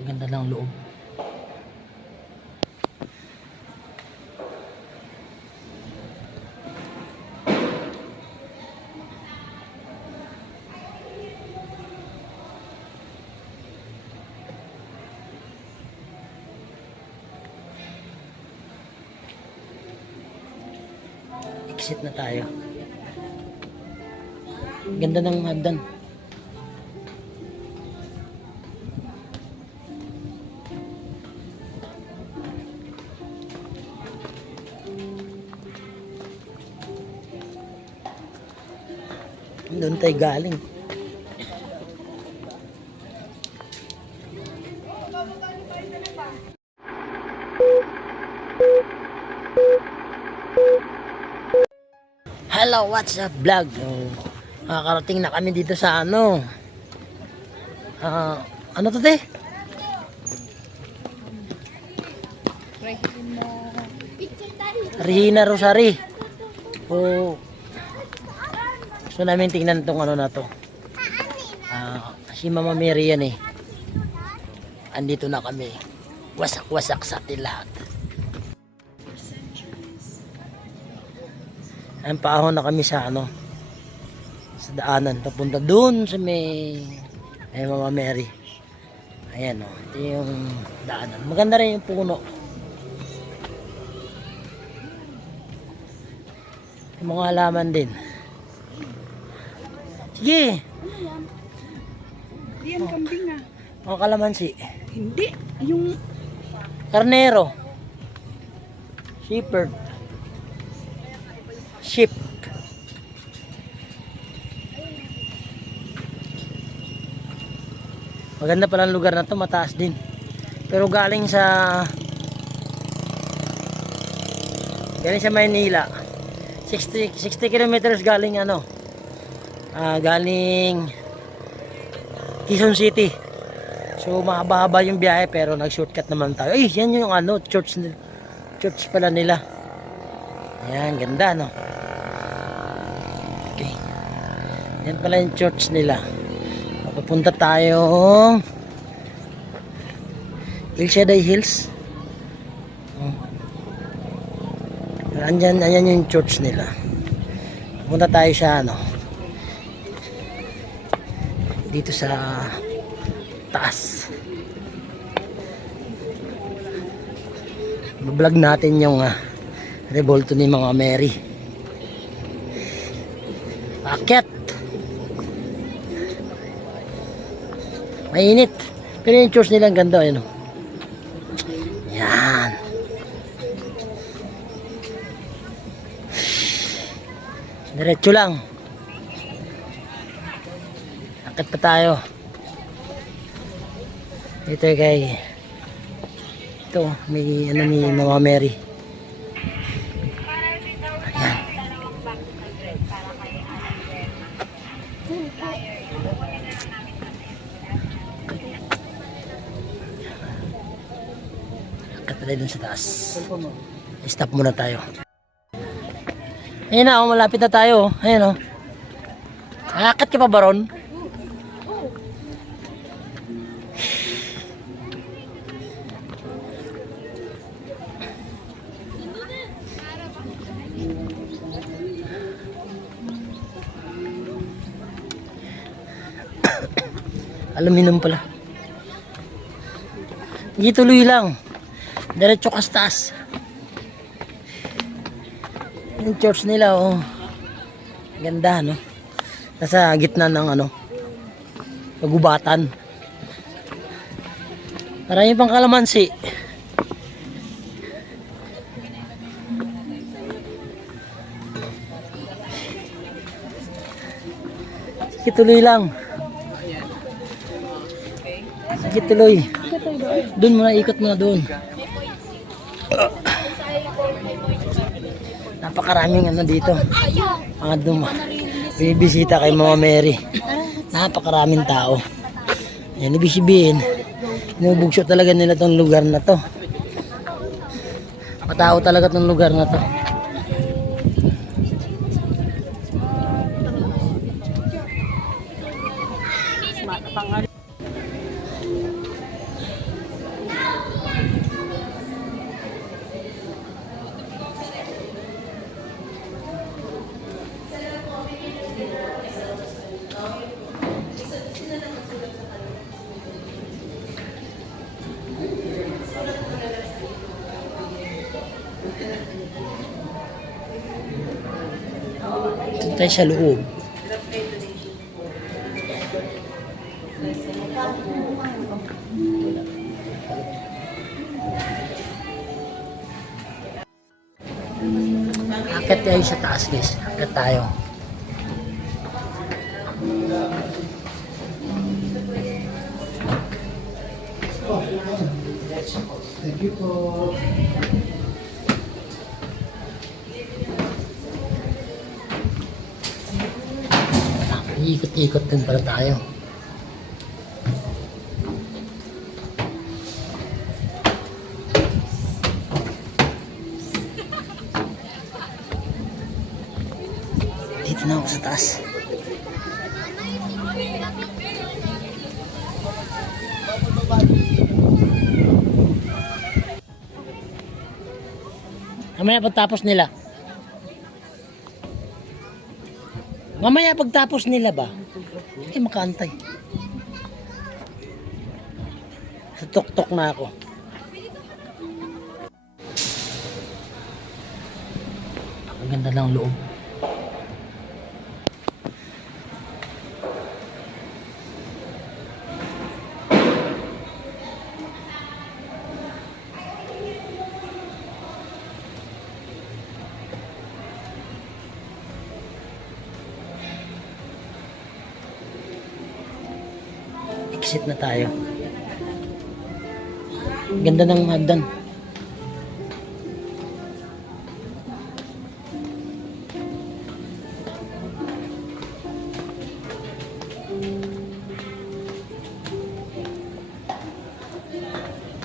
Ang ganda ng loob. Exit na tayo. Ganda ng hagdan. Tayo galing. Hello, what's up vlog? Nakakarating na kami dito sa ano. Ah, ano to te? Rihina Rosary. Oh, gusto namin tingnan tong ano na to. Ah, si Mama Mary yan eh. Andito na kami. Wasak-wasak sa atin lahat. Ang paahon na kami sa ano sa daanan papunta doon sa may ay Mama Mary. Ayan oh, ito yung daanan. Maganda rin yung puno. Yung mga halaman din. Sige, Hindi yan kambing ah. mga kalamansi. Hindi. Yung Karnero. Shepherd. Sheep. Maganda pala ang lugar na to, mataas din. Pero galing sa galing sa Maynila. 60 60 kilometers galing ano? Ah, galing Quezon City. So mahaba-haba yung biyahe pero nag-shortcut naman tayo. Ay, yan yung ano, church church pala nila. Ayan, ganda no. Okay. Yan pala yung church nila. Papunta tayo El Shaddai Hills. Oh. Andyan, andyan yung church nila. Punta tayo sa ano. Dito sa taas. Bablog natin yung uh, revolto ni mga Mary. Akit! Mainit. Pero yung church nila ganda. Ayun, oh. Yan. Diretso lang. Akit pa tayo. Ito kay ito may ano ni Mama Mary. Ayan. Akit pa tayo dun sa taas. Stop muna tayo. Ayun na, oh, malapit na tayo. oh. Ayun oh. Akit ka pa ba Aluminum pala. Hindi tuloy lang. Diretso ka sa taas. Yung church nila, oh. Ganda, no? Nasa gitna ng ano, pagubatan. Marami pang kalamansi. Sige, tuloy lang. Sige, tuloy. Doon muna, ikot muna doon. Napakaraming ano dito. Mga dum bibisita kay Mama Mary. Napakaraming tao. Yan, ibig sabihin, inubugso talaga nila tong lugar na to. Matao talaga tong lugar na to. Tayo sa loob. Akit tayo sa taas guys. Akit tayo. Ikot-ikot din pala tayo. Dito na ako sa taas. Mamaya pagtapos nila. Mamaya pagtapos nila ba? Hindi makaantay. Sa tok-tok na ako. Ang ganda ng loob. Exit na tayo. Ganda ng hagdan.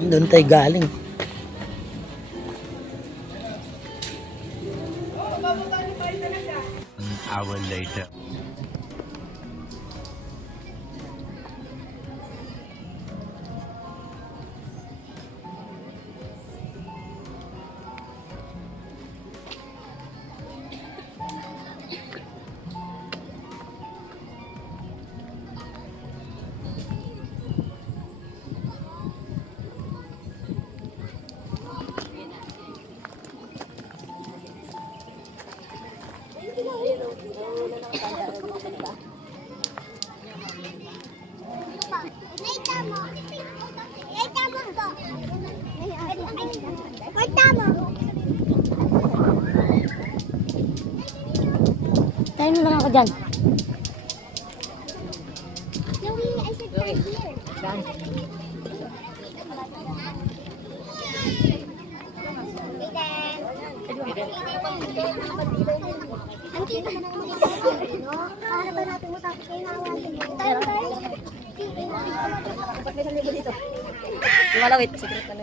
Doon tayo galing. Ako dyan. Malawit, secret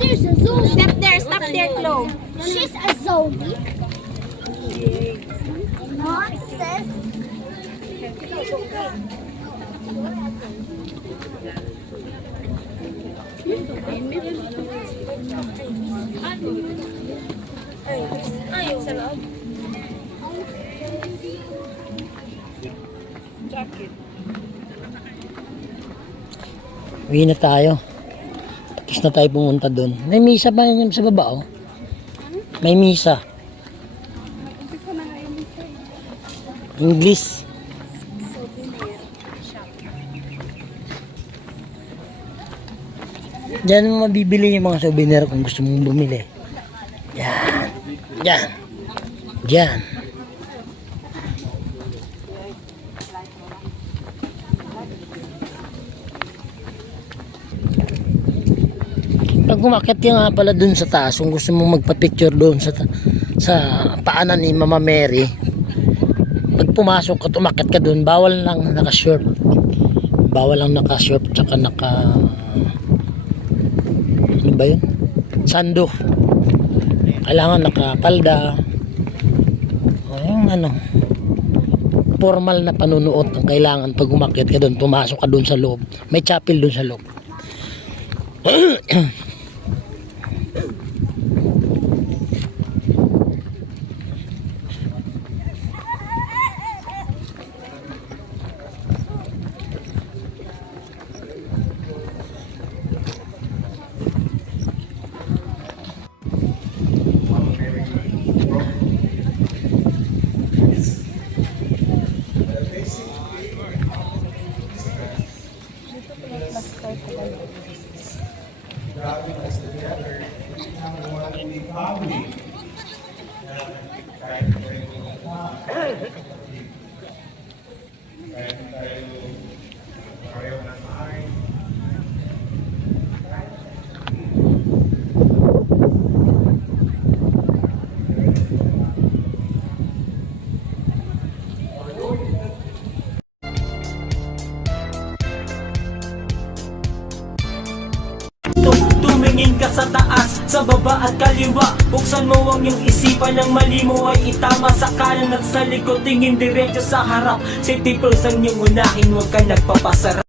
There's a zombie. There, Chloe. She's a zombie. What is this? Uwi na tayo. Tapos na tayo pumunta doon. May misa pa yun sa baba, oh. May misa. English. Diyan mo mabibili yung mga souvenir kung gusto mong bumili. Yan. Yan. Yan. Pag umakit ka nga pala dun sa taas, kung gusto mong magpa-picture doon sa, sa paanan ni Mama Mary, pag pumasok ka, umakit ka doon, bawal lang naka-short. Bawal lang naka-short, tsaka naka... Ano ba yun? Sando. Kailangan nakapalda. Yung ano, formal na panunuot ang kailangan pag umakit ka doon, pumasok ka doon sa loob. May chapel doon sa loob. kahit tagal. we mas together. Ang mga hindi family. Sa taas, sa baba at kaliwa. Buksan mo ang iyong isipan ng mali mo ay itama Sa kanan at sa likod, tingin diretso sa harap. Safety first ang iyong unahin, huwag ka nagpapasara